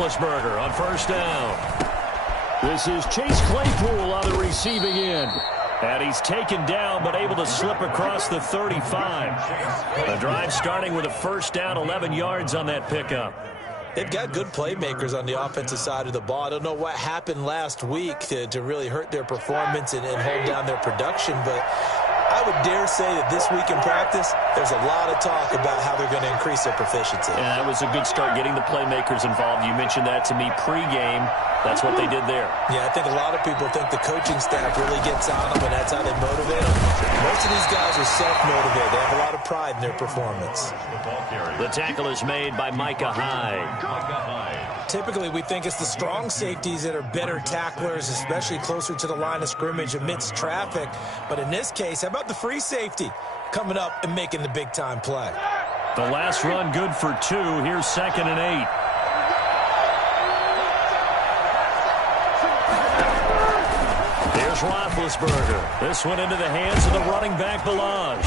Roethlisberger on first down. This is Chase Claypool on the receiving end. And he's taken down but able to slip across the 35. The drive starting with a first down, 11 yards on that pickup. They've got good playmakers on the offensive side of the ball. I don't know what happened last week to really hurt their performance and hold down their production, but I would dare say that this week in practice, there's a lot of talk about how they're going to increase their proficiency. Yeah, that was a good start getting the playmakers involved. You mentioned that to me pregame. That's what they did there. Yeah, I think a lot of people think the coaching staff really gets on them, and that's how they motivate them. Most of these guys are self-motivated. They have a lot of pride in their performance. The tackle is made by Micah Hyde. Typically, we think it's the strong safeties that are better tacklers, especially closer to the line of scrimmage amidst traffic. But in this case, how about the free safety coming up and making the big-time play? The last run good for 2. Here's 2nd and 8. Here's Roethlisberger. This one into the hands of the running back, Ballage.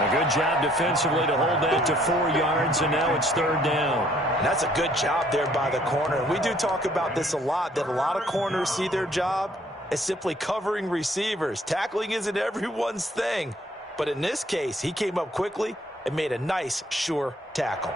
A good job defensively to hold that to 4 yards, and now it's 3rd down. And that's a good job there by the corner. And we do talk about this a lot, that a lot of corners see their job as simply covering receivers. Tackling isn't everyone's thing. But in this case, he came up quickly and made a nice, sure tackle.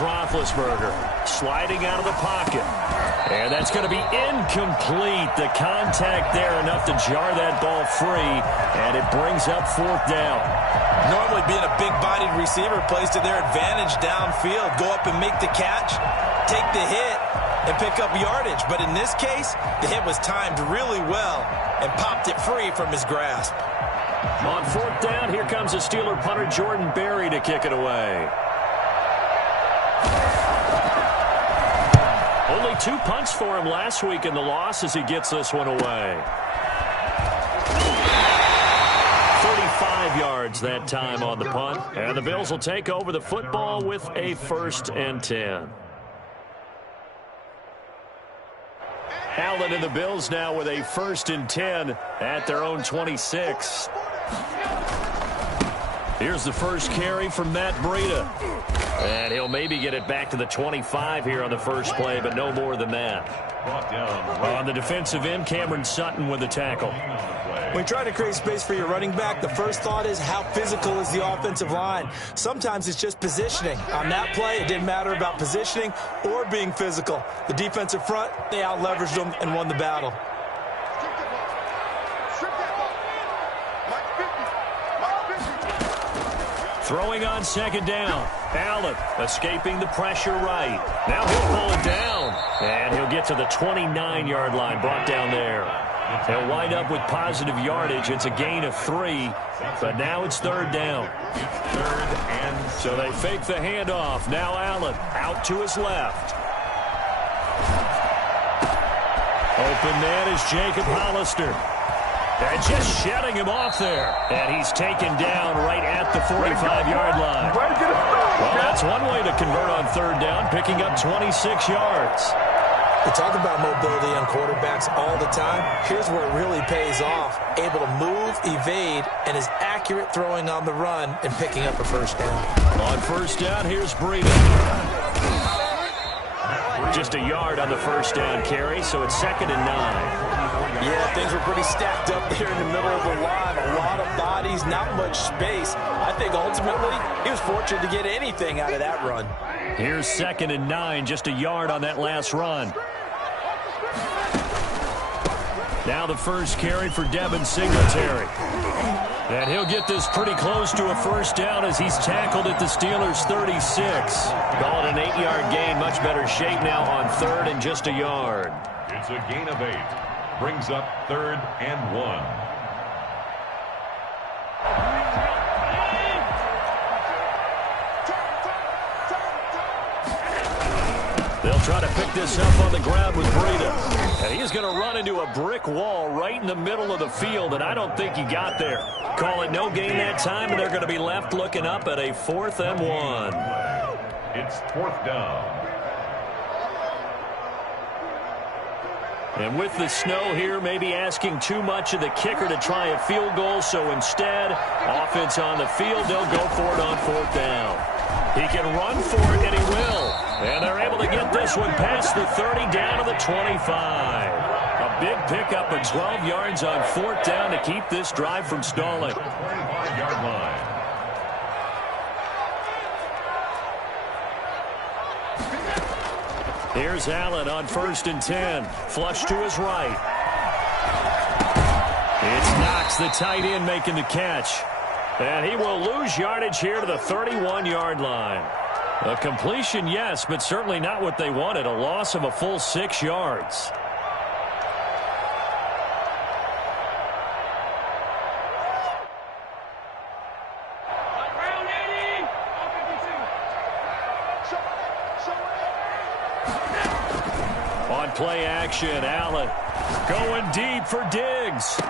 Roethlisberger sliding out of the pocket. And that's going to be incomplete. The contact there enough to jar that ball free, and it brings up 4th down. Normally being a big-bodied receiver plays to their advantage downfield. Go up and make the catch, take the hit, and pick up yardage. But in this case, the hit was timed really well and popped it free from his grasp. On 4th down, here comes the Steeler punter Jordan Berry to kick it away. Only 2 punts for him last week in the loss as he gets this one away. 35 yards that time on the punt. And the Bills will take over the football with a 1st and 10. Allen and the Bills now with a 1st and 10 at their own 26. Here's the first carry from Matt Breida. And he'll maybe get it back to the 25 here on the first play, but no more than that. On the defensive end, Cameron Sutton with the tackle. When you try to create space for your running back, the first thought is how physical is the offensive line. Sometimes it's just positioning. On that play, it didn't matter about positioning or being physical. The defensive front, they out-leveraged them and won the battle. Throwing on 2nd down. Allen escaping the pressure right. Now he'll pull it down. And he'll get to the 29-yard line, brought down there. He'll wind up with positive yardage. It's a gain of 3, but now it's 3rd down. So they fake the handoff. Now Allen out to his left. Open man is Jacob Hollister. And just shedding him off there. And he's taken down right at the 45-yard line. Well, that's one way to convert on 3rd down, picking up 26 yards. We talk about mobility on quarterbacks all the time. Here's where it really pays off. Able to move, evade, and is accurate throwing on the run and picking up a 1st down. On 1st down, here's Breida. Just a yard on the 1st down carry, so it's 2nd and 9. Yeah, things were pretty stacked up there in the middle of the line. A lot of bodies, not much space. I think ultimately he was fortunate to get anything out of that run. Here's 2nd and 9, just a yard on that last run. Now the first carry for Devin Singletary. And he'll get this pretty close to a 1st down as he's tackled at the Steelers' 36. Call it an 8-yard gain. Much better shape now on 3rd and just a yard. It's a gain of 8. Brings up 3rd and 1. They'll try to pick this up on the ground with Breida. And he's going to run into a brick wall right in the middle of the field, and I don't think he got there. call it no gain that time, and they're going to be left looking up at a 4th and 1. It's 4th down. And with the snow here, maybe asking too much of the kicker to try a field goal. So instead, offense on the field, they'll go for it on 4th down. He can run for it, and he will. And they're able to get this one past the 30 down to the 25. A big pickup of 12 yards on 4th down to keep this drive from stalling. 25-yard line. Here's Allen on 1st and 10. Flush to his right. It's Knox, the tight end, making the catch. And he will lose yardage here to the 31-yard line. A completion, yes, but certainly not what they wanted. A loss of a full 6 yards. On play action, Allen going deep for Diggs.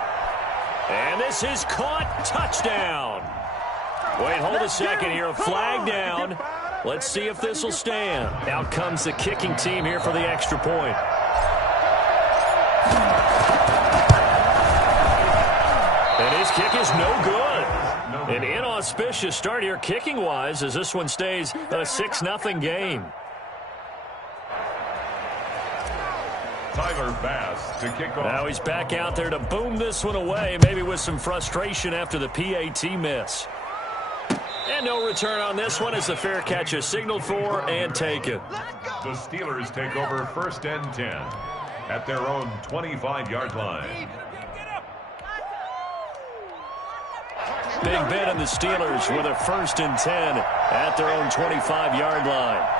And this is caught. Touchdown. Wait, hold a second here. A flag down. Let's see if this will stand. Out comes the kicking team here for the extra point. And his kick is no good. An inauspicious start here kicking-wise as this one stays a 6-0 game. Tyler Bass to kick off. Now he's back out there to boom this one away, maybe with some frustration after the PAT miss. And no return on this one as the fair catch is signaled for and taken. The Steelers take over 1st and 10 at their own 25-yard line. Big bet on the Steelers with a 1st and 10 at their own 25-yard line.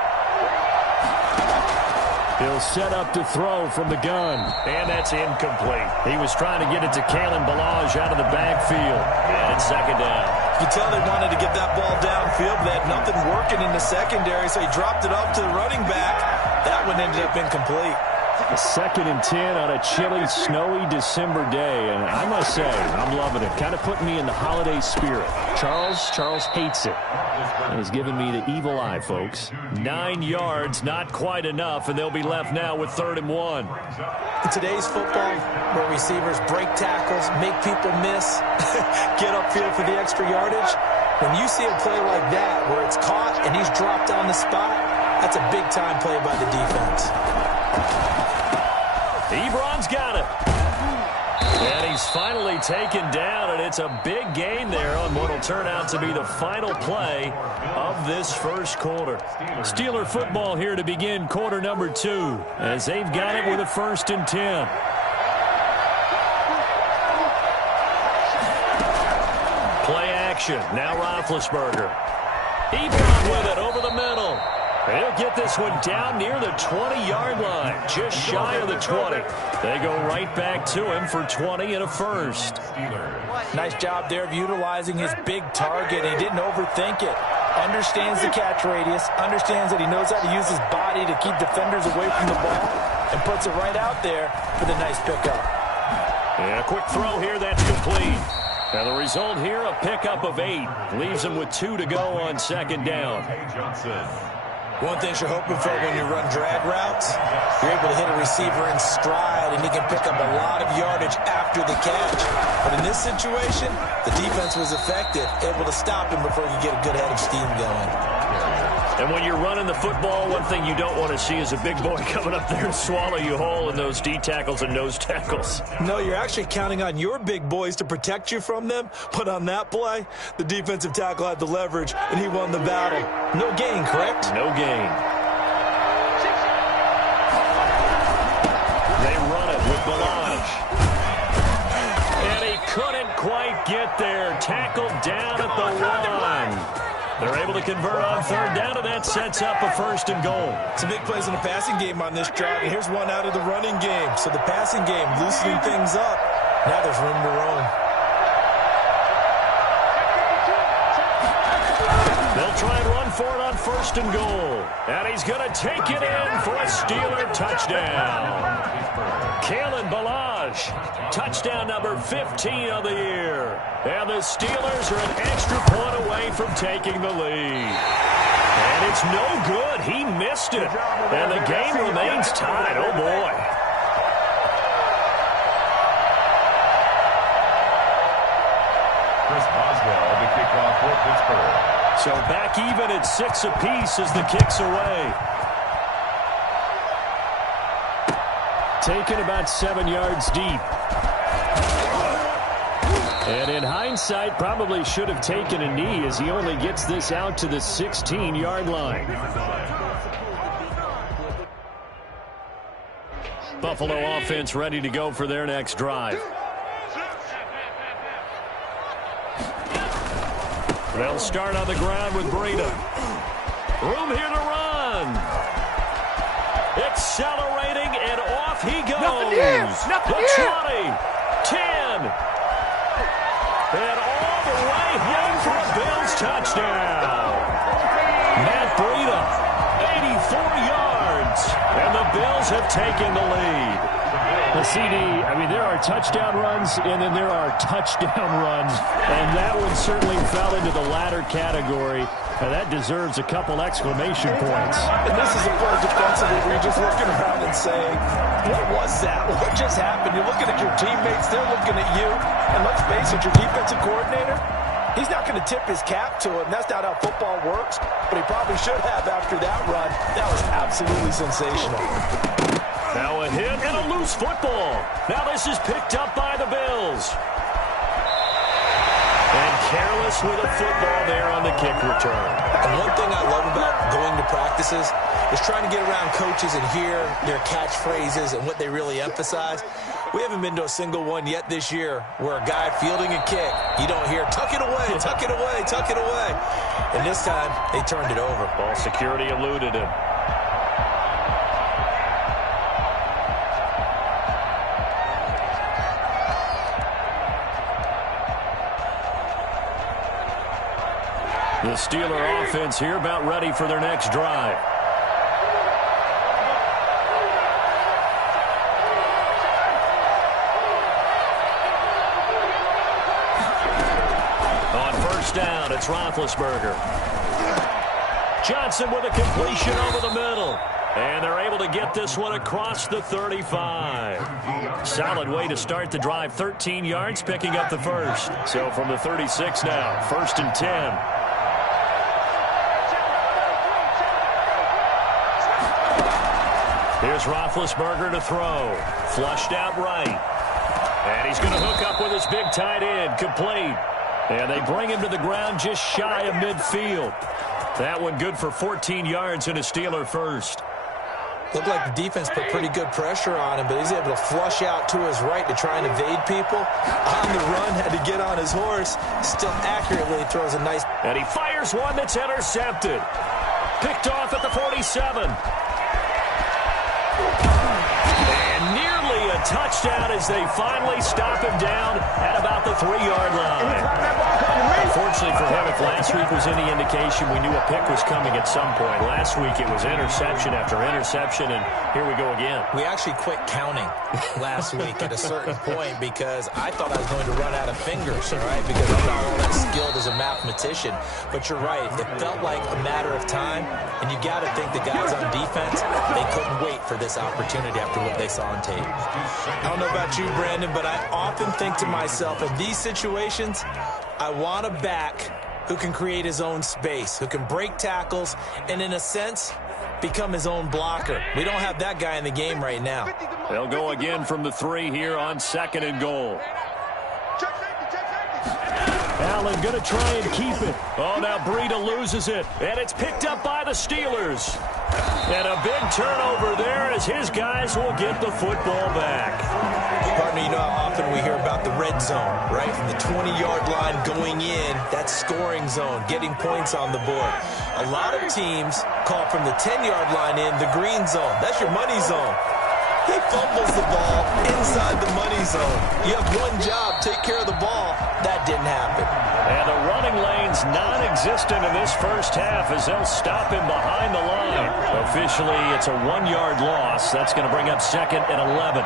He'll set up to throw from the gun. And that's incomplete. He was trying to get it to Kalen Ballage out of the backfield. And it's 2nd down. You can tell they wanted to get that ball downfield, but they had nothing working in the secondary, so he dropped it up to the running back. That one ended up incomplete. A 2nd and 10 on a chilly, snowy December day. And I must say, I'm loving it. Kind of putting me in the holiday spirit. Charles hates it. And has given me the evil eye, folks. 9 yards, not quite enough, and they'll be left now with 3rd and 1. In today's football, where receivers break tackles, make people miss, get upfield for the extra yardage, when you see a play like that where it's caught and he's dropped on the spot, that's a big-time play by the defense. Ebron's got it. And he's finally taken down, and it's a big gain there on what will turn out to be the final play of this first quarter. Steeler football here to begin quarter number 2 as they've got it with a 1st and 10. Play action. Now Roethlisberger. Ebron with it over the middle. He'll get this one down near the 20-yard line, just shy of the 20. They go right back to him for 20 and a 1st. Nice job there of utilizing his big target. He didn't overthink it. Understands the catch radius, understands that he knows how to use his body to keep defenders away from the ball, and puts it right out there for the nice pickup. And a quick throw here, that's complete. And the result here, a pickup of 8. Leaves him with 2 to go on 2nd down. One thing you're hoping for when you run drag routes, you're able to hit a receiver in stride, and he can pick up a lot of yardage after the catch. But in this situation, the defense was effective, able to stop him before he could get a good head of steam going. And when you're running the football, one thing you don't want to see is a big boy coming up there and swallow you whole in those D tackles and nose tackles. No, you're actually counting on your big boys to protect you from them. But on that play, the defensive tackle had the leverage, and he won the battle. No gain, correct? No gain. They run it with Ballage. And he couldn't quite get there. Tackled down at the 1. They're able to convert on 3rd down, and that sets up a 1st and goal. Some big plays in the passing game on this drive, and here's one out of the running game. So the passing game loosening things up. Now there's room to roam. They'll try and run for it on 1st and goal. And he's going to take it in for a Steeler touchdown. Kalen Ballage, touchdown number 15 of the year. And the Steelers are an extra point away from taking the lead. And it's no good. He missed it. And the game remains tied. Oh, boy. Chris Boswell, the kickoff for Pittsburgh. So back even at 6 apiece as the kick's away. Taken about 7 yards deep. And in hindsight, probably should have taken a knee as he only gets this out to the 16-yard line. Buffalo offense ready to go for their next drive. They'll start on the ground with Breida. Room here to run. Accelerating, and off he goes. The 20, 10, and all the way home for a Bills touchdown. Matt Breida, 84 yards, and the Bills have taken the lead. The CD, I mean, there are touchdown runs, and then there are touchdown runs, and that one certainly fell into the latter category, and that deserves a couple exclamation points. And this is a play defensively where you're just looking around and saying, what was that? What just happened? You're looking at your teammates, they're looking at you, and let's face it, your defensive coordinator, he's not going to tip his cap to him. That's not how football works, but he probably should have after that run. That was absolutely sensational. Now a hit and a loose football. Now this is picked up by the Bills. And careless with a football there on the kick return. And one thing I love about going to practices is trying to get around coaches and hear their catchphrases and what they really emphasize. We haven't been to a single one yet this year where a guy fielding a kick, you don't hear, tuck it away, tuck it away, tuck it away. And this time, they turned it over. Ball security eluded him. The Steeler offense here about ready for their next drive. On 1st down, it's Roethlisberger. Johnson with a completion over the middle. And they're able to get this one across the 35. Solid way to start the drive. 13 yards, picking up the first. So from the 36 now, 1st and 10. Here's Roethlisberger to throw. Flushed out right. And he's going to hook up with his big tight end. Complete. And they bring him to the ground just shy of midfield. That one good for 14 yards and a Steeler first. Looked like the defense put pretty good pressure on him, but he's able to flush out to his right to try and evade people. On the run, had to get on his horse. Still accurately throws a nice... And he fires one that's intercepted. Picked off at the 47. And nearly a touchdown as they finally stop him down at about the 3-yard line. Unfortunately for him, if last week was any indication, we knew a pick was coming at some point. Last week it was interception after interception, and here we go again. We actually quit counting last week at a certain point because I thought I was going to run out of fingers, all right, because I'm not all that skilled as a mathematician. But you're right. It felt like a matter of time, and you got to think the guys on defense, they couldn't wait for this opportunity after what they saw on tape. I don't know about you, Brandon, but I often think to myself, in these situations, I want a back who can create his own space, who can break tackles, and in a sense, become his own blocker. We don't have that guy in the game right now. They'll go again from the 3 here on 2nd and goal. Allen going to try and keep it. Oh, now Breida loses it, and it's picked up by the Steelers. And a big turnover there as his guys will get the football back. Partner, you know how often we hear about the red zone, right? From the 20-yard line going in, that scoring zone, getting points on the board. A lot of teams call from the 10-yard line in the green zone. That's your money zone. He fumbles the ball inside the money zone. You have one job, take care of the ball. That didn't happen. And the running lane's non-existent in this first half as they'll stop him behind the line. Officially, it's a 1-yard loss. That's going to bring up 2nd and 11.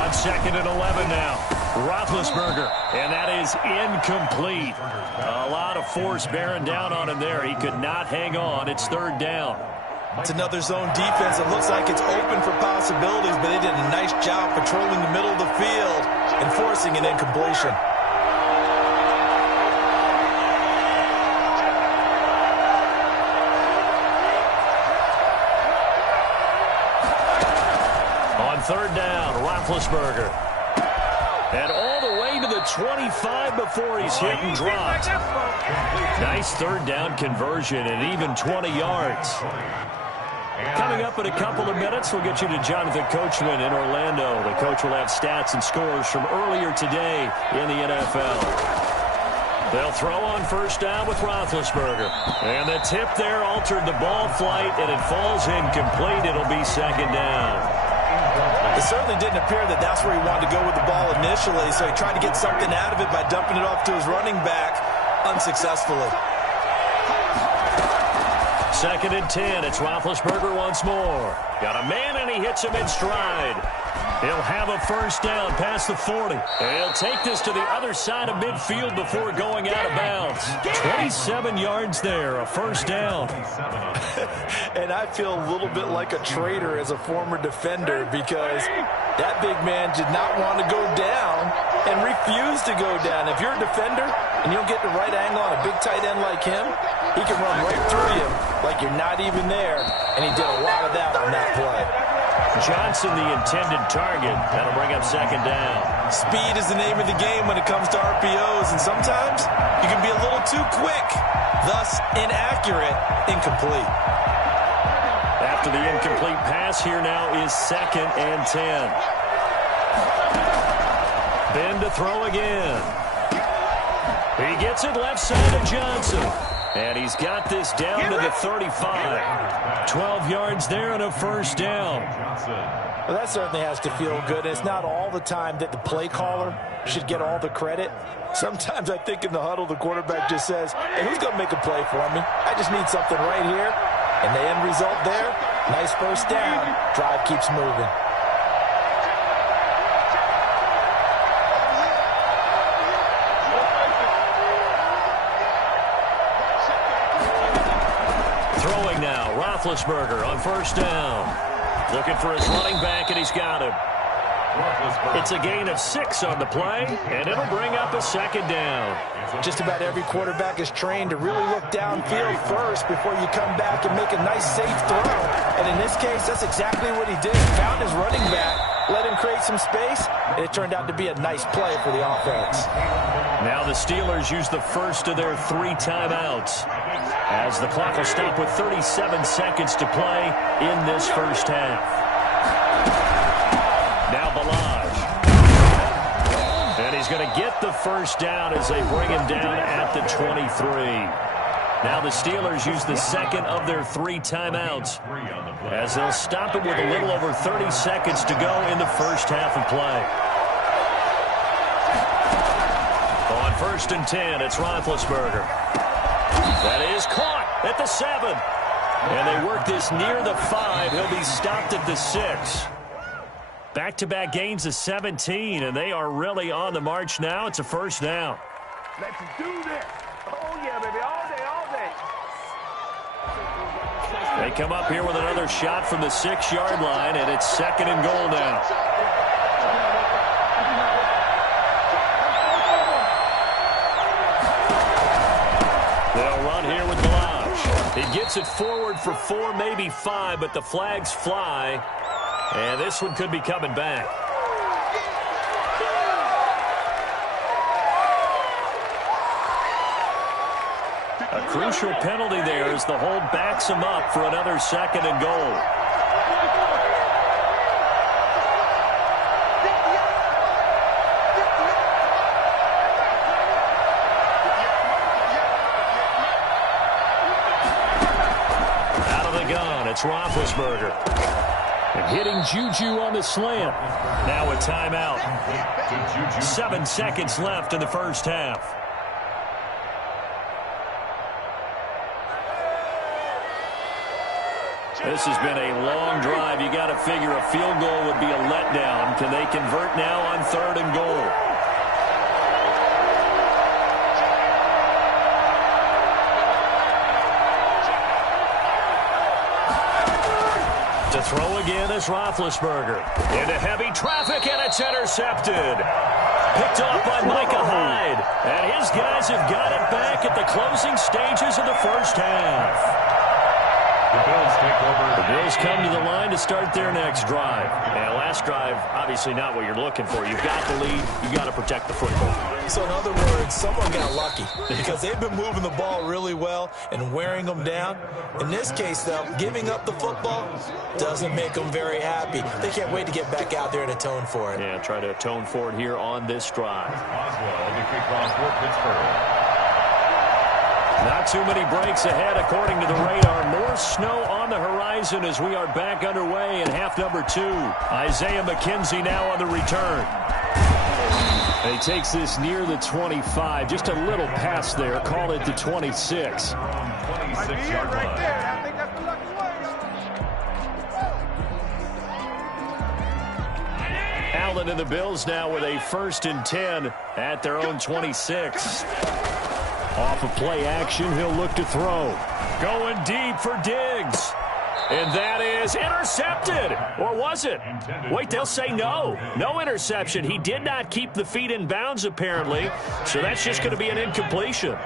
On 2nd and 11 now. Roethlisberger, and that is incomplete. A lot of force bearing down on him there. He could not hang on. It's 3rd down. It's another zone defense. It looks like it's open for possibilities, but they did a nice job patrolling the middle of the field and forcing an incompletion. On 3rd down, Roethlisberger. And all the way to the 25 before he's hit and dropped. Nice 3rd down conversion and even 20 yards. Coming up in a couple of minutes, we'll get you to Jonathan Coachman in Orlando. The coach will have stats and scores from earlier today in the NFL. They'll throw on 1st down with Roethlisberger. And the tip there altered the ball flight, and it falls incomplete. It'll be 2nd down. It certainly didn't appear that that's where he wanted to go with the ball initially, so he tried to get something out of it by dumping it off to his running back unsuccessfully. 2nd and 10. It's Roethlisberger once more. Got a man, and he hits him in stride. He'll have a 1st down past the 40. He'll take this to the other side of midfield before going out of bounds. 27 yards there, a 1st down. And I feel a little bit like a traitor as a former defender because that big man did not want to go down and refused to go down. If you're a defender and you don't get the right angle on a big tight end like him, he can run right through you like you're not even there, and he did a lot of that on that play. Johnson, the intended target. That'll bring up 2nd down. Speed is the name of the game when it comes to RPOs, and sometimes you can be a little too quick, thus inaccurate, incomplete. After the incomplete pass, here now is 2nd and 10. Ben to throw again. He gets it left side of Johnson. And he's got this down to the 35. 12 yards there and a 1st down. Well, that certainly has to feel good. It's not all the time that the play caller should get all the credit. Sometimes I think in the huddle, the quarterback just says, hey, who's going to make a play for me? I just need something right here. And the end result there, nice 1st down. Drive keeps moving. Throwing now, Roethlisberger on 1st down. Looking for his running back, and he's got him. It's a gain of 6 on the play, and it'll bring up a 2nd down. Just about every quarterback is trained to really look downfield first before you come back and make a nice, safe throw. And in this case, that's exactly what he did. Found his running back, let him create some space, and it turned out to be a nice play for the offense. Now the Steelers use the first of their 3 timeouts as the clock will stop with 37 seconds to play in this first half. Now Ballage. And he's going to get the 1st down as they bring him down at the 23. Now the Steelers use the 2nd of their 3 timeouts as they'll stop it with a little over 30 seconds to go in the first half of play. On 1st and 10, it's Roethlisberger. That is caught at the 7. And they work this near the 5. He'll be stopped at the 6. Back-to-back gains of 17, and they are really on the march now. It's a 1st down. Let's do this. Oh, yeah, baby, all day, all day. They come up here with another shot from the 6-yard line, and it's 2nd and goal now. They'll run here with Ballage. He gets it forward for 4, maybe 5, but the flags fly. And this one could be coming back. A crucial penalty there as the hold backs him up for another 2nd and goal. Out of the gun, it's Roethlisberger. And hitting Juju on the slant. Now a timeout. 7 seconds left in the first half. This has been a long drive. You got to figure a field goal would be a letdown. Can they convert now on 3rd and goal? To throw again is Roethlisberger. Into heavy traffic, and it's intercepted. Picked off by Micah Hyde. And his guys have got it back at the closing stages of the first half. The Bills take over. The Bills come to the line to start their next drive. And last drive, obviously not what you're looking for. You've got the lead. You've got to protect the football. So in other words, someone got lucky because they've been moving the ball really well and wearing them down. In this case, though, giving up the football doesn't make them very happy. They can't wait to get back out there and atone for it. Yeah, try to atone for it here on this drive. Osweiler to kick off for Pittsburgh. Not too many breaks ahead, according to the radar. More snow on the horizon as we are back underway in half number 2. Isaiah McKenzie now on the return. And he takes this near the 25. Just a little pass there. Call it the 26. 26-yard line. I think that's the lucky way. Allen and the Bills now with a 1st and 10 at their own 26. Off of play action, he'll look to throw. Going deep for Diggs. And that is intercepted. Or was it? Wait, they'll say no. No interception. He did not keep the feet in bounds, apparently. So that's just going to be an incompletion.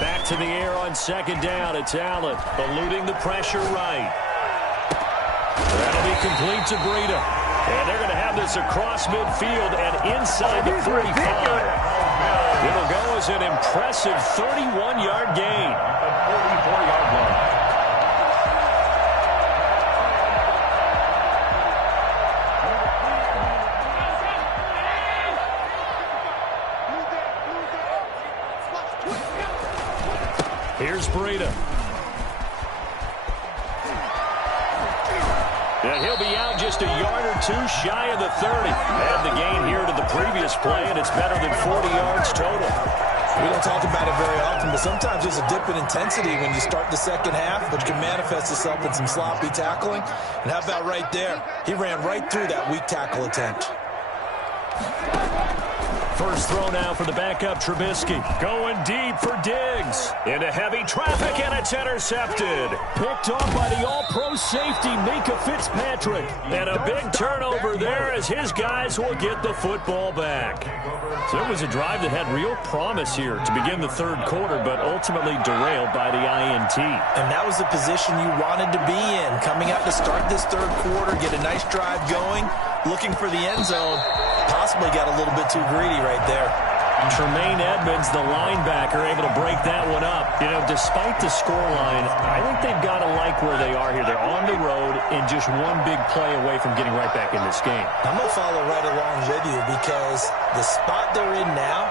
Back to the air on 2nd down. It's Allen eluding the pressure right. That'll be complete to Breida. And they're going to have this across midfield and inside the 35. It'll go as an impressive 31-yard gain. At the 44-yard line. Here's Breida. And he'll be out just a yard or 2 shy of the 30. Add the gain here to the previous play, and it's better than 40 yards total. We don't talk about it very often, but sometimes there's a dip in intensity when you start the second half, which can manifest itself in some sloppy tackling. And how about right there? He ran right through that weak tackle attempt. First throw now for the backup Trubisky. Going deep for Diggs. Into heavy traffic, and it's intercepted. Picked off by the all-pro safety, Minkah Fitzpatrick. And a big turnover there as his guys will get the football back. So it was a drive that had real promise here to begin the 3rd quarter, but ultimately derailed by the INT. And that was the position you wanted to be in. Coming out to start this 3rd quarter, get a nice drive going, looking for the end zone. Possibly got a little bit too greedy right there. Tremaine Edmonds, the linebacker, able to break that one up. You know, despite the scoreline, I think they've got to like where they are here. They're on the road and just one big play away from getting right back in this game. I'm going to follow right along with you because the spot they're in now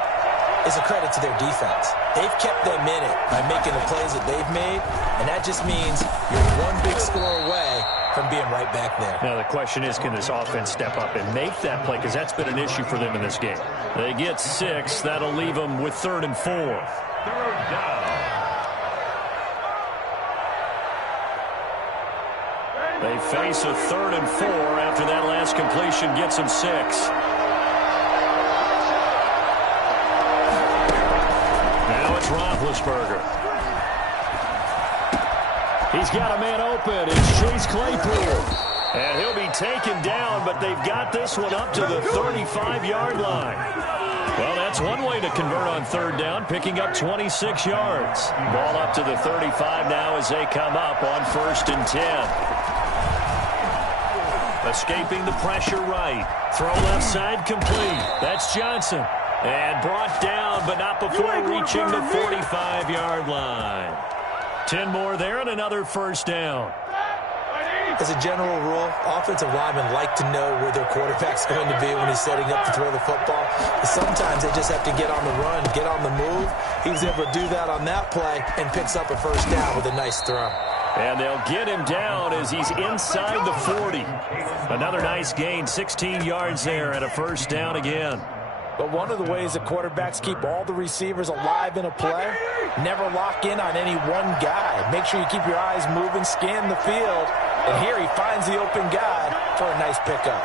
is a credit to their defense. They've kept them in it by making the plays that they've made, and that just means you're one big score away from being right back there. Now the question is, can this offense step up and make that play? Because that's been an issue for them in this game. They get 6. That'll leave them with 3rd and 4. 3rd down. They face a 3rd and 4 after that last completion gets them 6. Now it's Roethlisberger. He's got a man open. It's Chase Claypool. And he'll be taken down, but they've got this one up to the 35-yard line. Well, that's one way to convert on 3rd down, picking up 26 yards. Ball up to the 35 now as they come up on 1st and 10. Escaping the pressure right. Throw left side complete. That's Johnson. And brought down, but not before reaching the 45-yard line. 10 more there and another 1st down. As a general rule, offensive linemen like to know where their quarterback's going to be when he's setting up to throw the football. But sometimes they just have to get on the run, get on the move. He was able to do that on that play and picks up a first down with a nice throw. And they'll get him down as he's inside the 40. Another nice gain, 16 yards there and a first down again. But one of the ways that quarterbacks keep all the receivers alive in a play, never lock in on any one guy. Make sure you keep your eyes moving, scan the field. And here he finds the open guy for a nice pickup.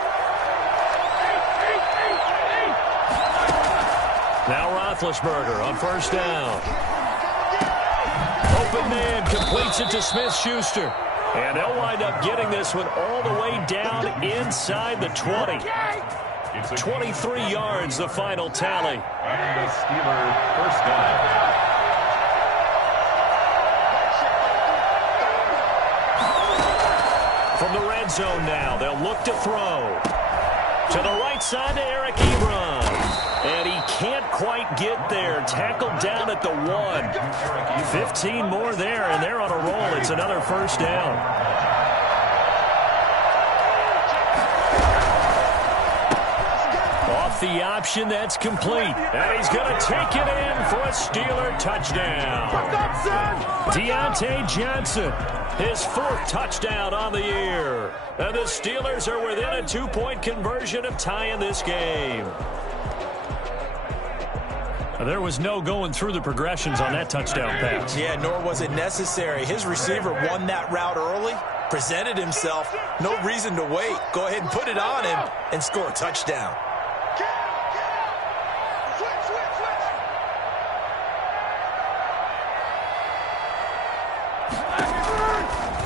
Now Roethlisberger on first down. Open man completes it to Smith-Schuster. And they'll wind up getting this one all the way down inside the 20. 23 yards, the final tally. And the Steelers first down. From the red zone now, they'll look to throw. To the right side to Eric Ebron. And he can't quite get there. Tackled down at the 1. 15 more there, and they're on a roll. It's another first down. Off the option, that's complete. And he's going to take it in for a Steeler touchdown. Deontay Johnson, his 4th touchdown on the year. And the Steelers are within a 2-point conversion of tying this game. There was no going through the progressions on that touchdown pass. Yeah, nor was it necessary. His receiver won that route early, presented himself. No reason to wait. Go ahead and put it on him and score a touchdown.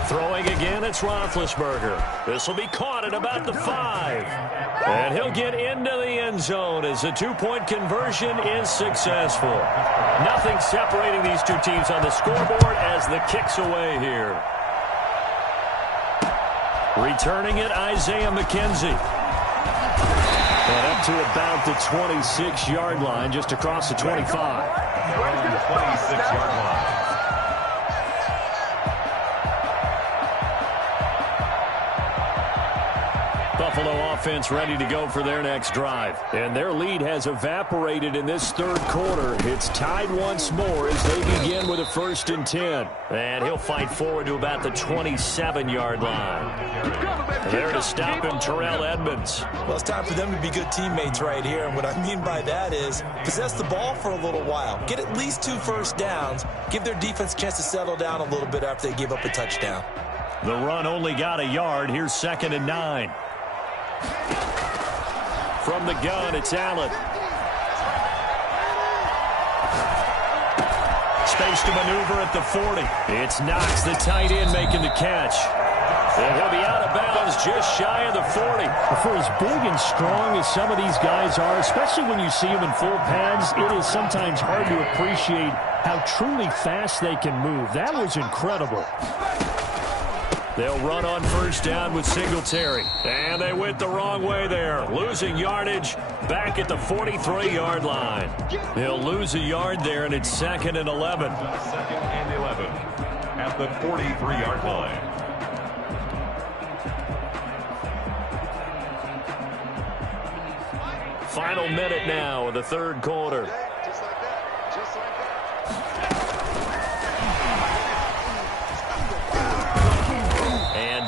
Throwing again, it's Roethlisberger. This will be caught at about the 5. And he'll get into the end zone as the 2-point conversion is successful. Nothing separating these two teams on the scoreboard as the kick's away here. Returning it, Isaiah McKenzie. And up to about the 26-yard line, just across the 25. From the 26-yard line. Buffalo offense ready to go for their next drive. And their lead has evaporated in this third quarter. It's tied once more as they begin with a 1st and 10. And he'll fight forward to about the 27-yard line. There to stop him, Terrell Edmunds. Well, it's time for them to be good teammates right here. And what I mean by that is possess the ball for a little while. Get at least 2 first downs. Give their defense a chance to settle down a little bit after they give up a touchdown. The run only got a yard. Here's 2nd and 9. From the gun, it's Allen. Space to maneuver at the 40. It's Knox, the tight end, making the catch. And he'll be out of bounds just shy of the 40. For as big and strong as some of these guys are, especially when you see them in full pads, it is sometimes hard to appreciate how truly fast they can move. That was incredible. They'll run on first down with Singletary. And they went the wrong way there. Losing yardage back at the 43-yard line. They'll lose a yard there, and it's 2nd and 11. 2nd and 11 at the 43-yard line. Final minute now of the third quarter.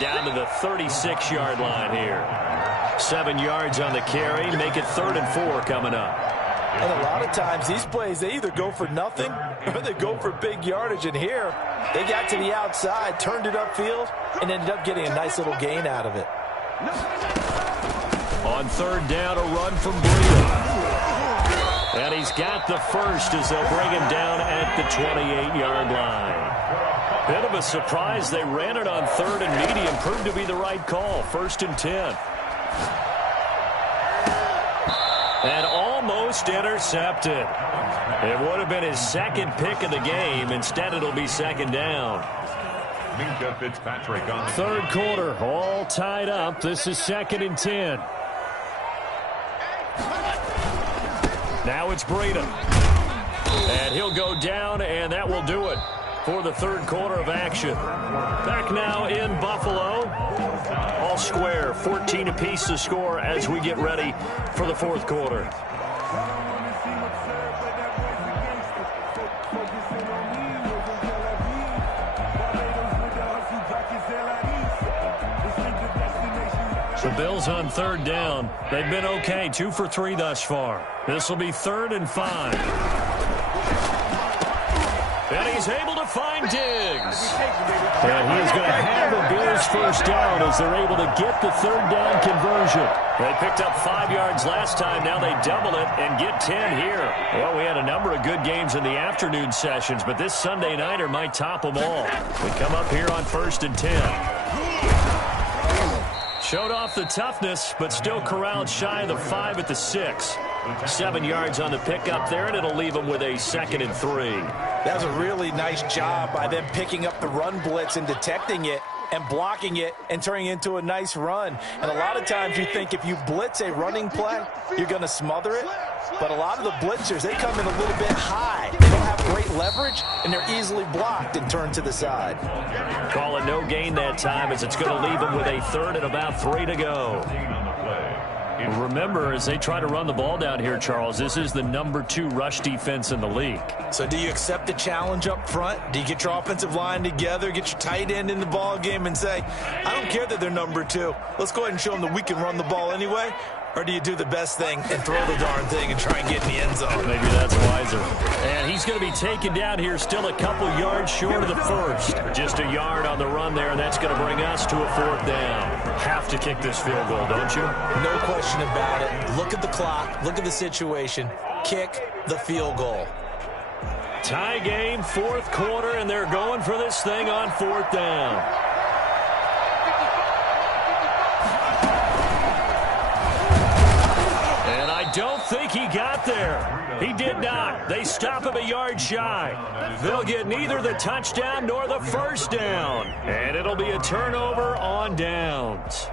Down to the 36-yard line here. 7 yards on the carry. Make it 3rd and 4 coming up. And a lot of times these plays, they either go for nothing or they go for big yardage. And here, they got to the outside, turned it upfield, and ended up getting a nice little gain out of it. On 3rd down, a run from Breida. And he's got the first as they'll bring him down at the 28-yard line. Bit of a surprise. They ran it on 3rd and medium. Proved to be the right call. 1st and 10. And almost intercepted. It would have been his 2nd pick of the game. Instead, it'll be 2nd down. Minkah Fitzpatrick on the 3rd quarter, all tied up. This is 2nd and 10. Now it's Breida. And he'll go down, and that will do it for the 3rd quarter of action. Back now in Buffalo. square. 14 apiece to score as we get ready for the fourth quarter. The Bills on third down. They've been okay, 2 for 3 thus far. This will be 3rd and 5. And he's able to find Diggs. And he is going to have a Bills first down as they're able to get the third down conversion. They picked up 5 yards last time. Now they double it and get 10 here. Well, we had a number of good games in the afternoon sessions, but this Sunday nighter might top them all. We come up here on 1st and 10. Showed off the toughness, but still corralled shy of the 5 at the 6. 7 yards on the pickup there, and it'll leave them with a 2nd and 3. That was a really nice job by them picking up the run blitz and detecting it and blocking it and turning it into a nice run. And a lot of times you think if you blitz a running play, you're going to smother it. But a lot of the blitzers, they come in a little bit high. They don't have great leverage, and they're easily blocked and turned to the side. Call it no gain that time as it's going to leave them with a 3rd and about 3 to go. Remember, as they try to run the ball down here, Charles, this is the number 2 rush defense in the league. So do you accept the challenge up front? Do you get your offensive line together, get your tight end in the ball game and say, I don't care that they're number 2. Let's go ahead and show them that we can run the ball anyway? Or do you do the best thing and throw the darn thing and try and get in the end zone? Maybe that's wiser. And he's going to be taken down here still a couple yards short of the first. Just a yard on the run there, and that's going to bring us to a 4th down. Have to kick this field goal, don't you? No question about it. Look at the clock. Look at the situation. Kick the field goal. Tie game, 4th quarter, and they're going for this thing on 4th down. Don't think he got there. He did not. They stop him a yard shy. They'll get neither the touchdown nor the first down. And it'll be a turnover on downs.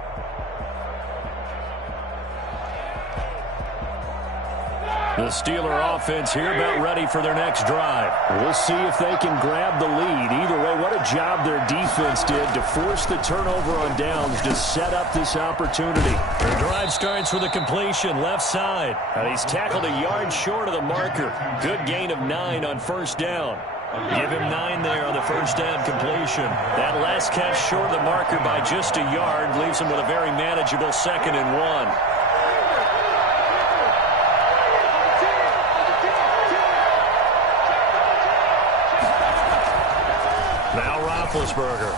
The Steeler offense here about ready for their next drive. We'll see if they can grab the lead. Either way, what a job their defense did to force the turnover on downs to set up this opportunity. The drive starts with a completion left side. And he's tackled a yard short of the marker. Good gain of 9 on first down. Give him 9 there on the first down completion. That last catch short of the marker by just a yard leaves him with a very manageable 2nd and 1. Roethlisberger.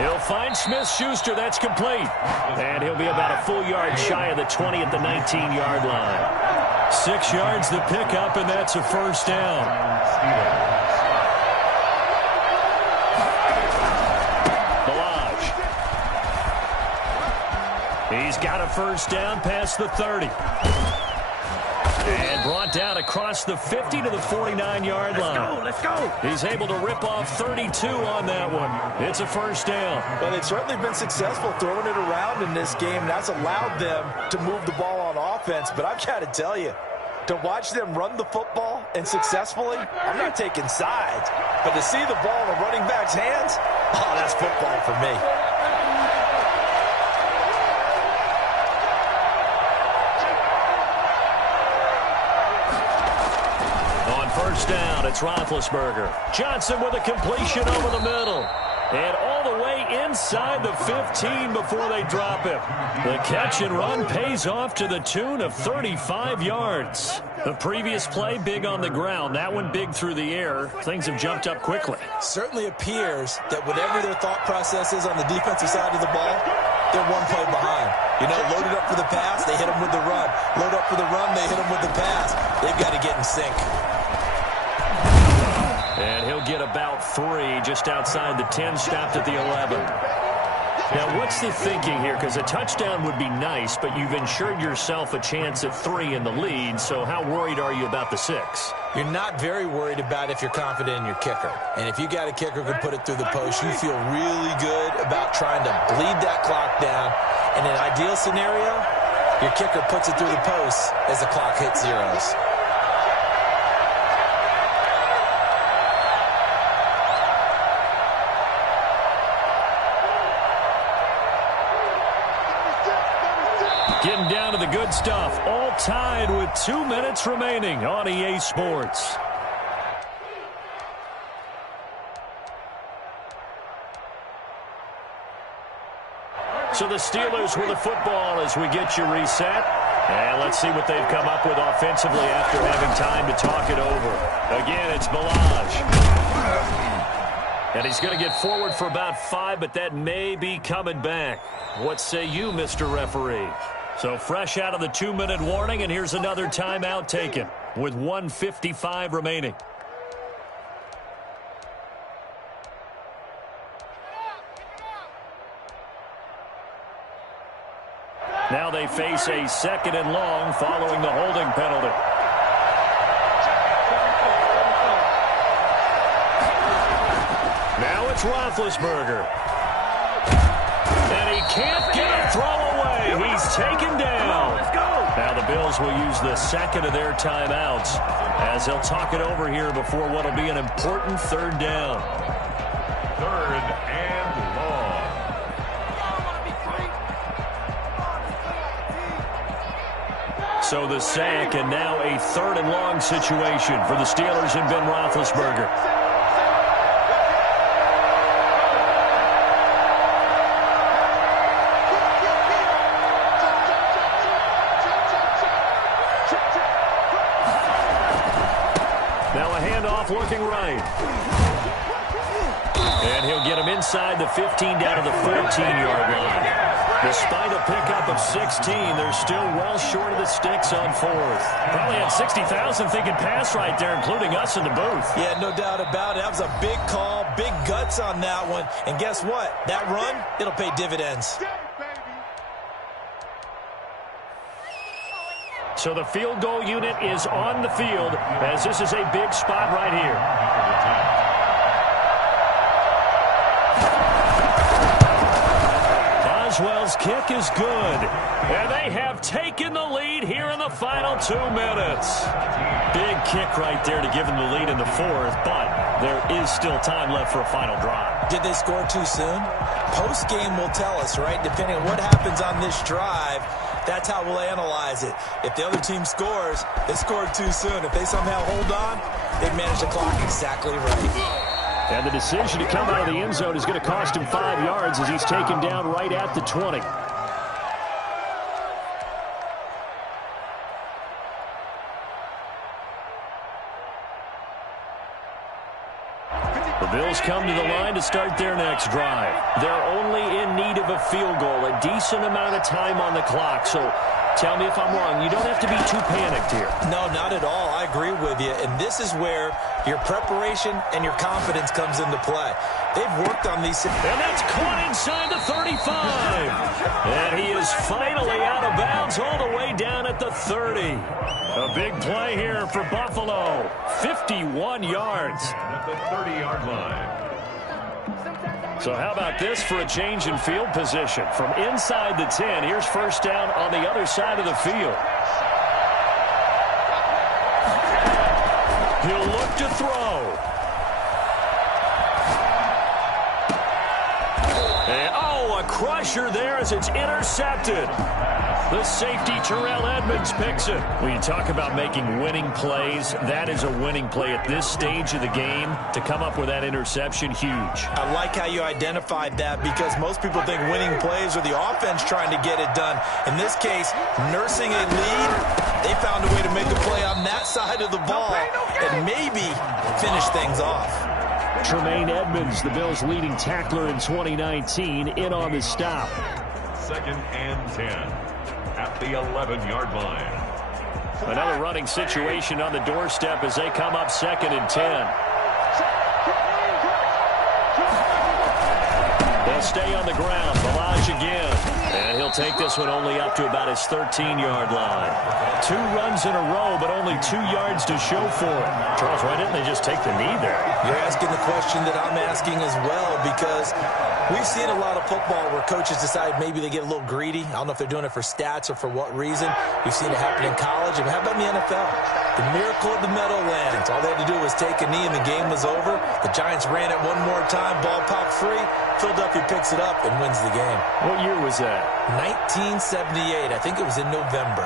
He'll find Smith-Schuster. That's complete. And he'll be about a full yard shy of the 20 at the 19-yard line. 6 yards the pickup, and that's a first down. Balaj. He's got a first down past the 30. And brought down across the 50 to the 49-yard line. Let's go. He's able to rip off 32 on that one. It's a first down. Well, they've certainly been successful throwing it around in this game. That's allowed them to move the ball on offense. But I've got to tell you, to watch them run the football and successfully, I'm not taking sides. But to see the ball in a running back's hands, oh, that's football for me. First down, it's Roethlisberger. Johnson with a completion over the middle. And all the way inside the 15 before they drop him. The catch and run pays off to the tune of 35 yards. The previous play, big on the ground. That one big through the air. Things have jumped up quickly. Certainly appears that whatever their thought process is on the defensive side of the ball, they're one play behind. You know, loaded up for the pass, they hit them with the run. Load up for the run, they hit them with the pass. They've got to get in sync. And he'll get about 3 just outside the 10, stopped at the 11. Now, what's the thinking here? Because a touchdown would be nice, but you've ensured yourself a chance at 3 in the lead, so how worried are you about the 6? You're not very worried about if you're confident in your kicker. And if you got a kicker who can put it through the post, you feel really good about trying to bleed that clock down. In an ideal scenario, your kicker puts it through the post as the clock hits zeros. Getting down to the good stuff. All tied with 2 minutes remaining on EA Sports. So the Steelers with the football as we get you reset. And let's see what they've come up with offensively after having time to talk it over. Again, it's Ballage. And he's going to get forward for about 5, but that may be coming back. What say you, Mr. Referee? So fresh out of the 2-minute warning, and here's another timeout taken with 1:55 remaining. Now they face a 2nd and long following the holding penalty. Now it's Roethlisberger. And he can't get a throw away. He's taken down. Now the Bills will use the 2nd of their timeouts as they'll talk it over here before what will be an important 3rd down. 3rd and long. So the sack, and now a 3rd and long situation for the Steelers and Ben Roethlisberger. Now a handoff looking right. And he'll get him inside the 15 down to the 14-yard line. Despite a pickup of 16, they're still well short of the sticks on 4th. Probably had 60,000 thinking pass right there, including us in the booth. Yeah, no doubt about it. That was a big call, big guts on that one. And guess what? That run, it'll pay dividends. So the field goal unit is on the field as this is a big spot right here. Boswell's kick is good. And they have taken the lead here in the final 2 minutes. Big kick right there to give them the lead in the 4th, but there is still time left for a final drive. Did they score too soon? Post-game will tell us, right? Depending on what happens on this drive, that's how we'll analyze it. If the other team scores, they scored too soon. If they somehow hold on, they've managed the clock exactly right. And the decision to come out of the end zone is going to cost him 5 yards as he's taken down right at the 20. The Bills come to the line to start their next drive. They're only in need of a field goal, a decent amount of time on the clock. So tell me if I'm wrong. You don't have to be too panicked here. No, not at all. I agree with you. And this is where your preparation and your confidence comes into play. They've worked on these. And that's caught inside the 35. And he is finally out of bounds all the way down at the 30. A big play here for Buffalo. 51 yards. At the 30-yard line. So how about this for a change in field position? From inside the 10, here's first down on the other side of the field. He'll look to throw. And, a crusher there as it's intercepted. The safety, Terrell Edmunds, picks it. When you talk about making winning plays, that is a winning play at this stage of the game. To come up with that interception, huge. I like how you identified that because most people think winning plays are the offense trying to get it done. In this case, nursing a lead, they found a way to make a play on that side of the ball and maybe finish things off. Tremaine Edmunds, the Bills' leading tackler in 2019, in on the stop. 2nd and 10 at the 11-yard line. Another running situation on the doorstep as they come up 2nd and 10. They'll stay on the ground. Ballage again. And he'll take this one only up to about his 13-yard line. 2 runs in a row, but only 2 yards to show for it. Charles, why didn't they just take the knee there? You're asking the question that I'm asking as well because we've seen a lot of football where coaches decide maybe they get a little greedy. I don't know if they're doing it for stats or for what reason. We've seen it happen in college. And how about in the NFL? The miracle of the Meadowlands. All they had to do was take a knee and the game was over. The Giants ran it one more time. Ball popped free. Philadelphia picks it up and wins the game. What year was that? 1978. I think it was in November.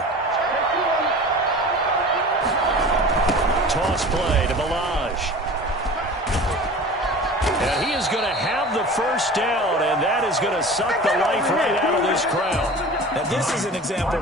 Toss play to Balazs. And he is going to have the first down, and that is going to suck the life right out of this crowd. Now, this is an example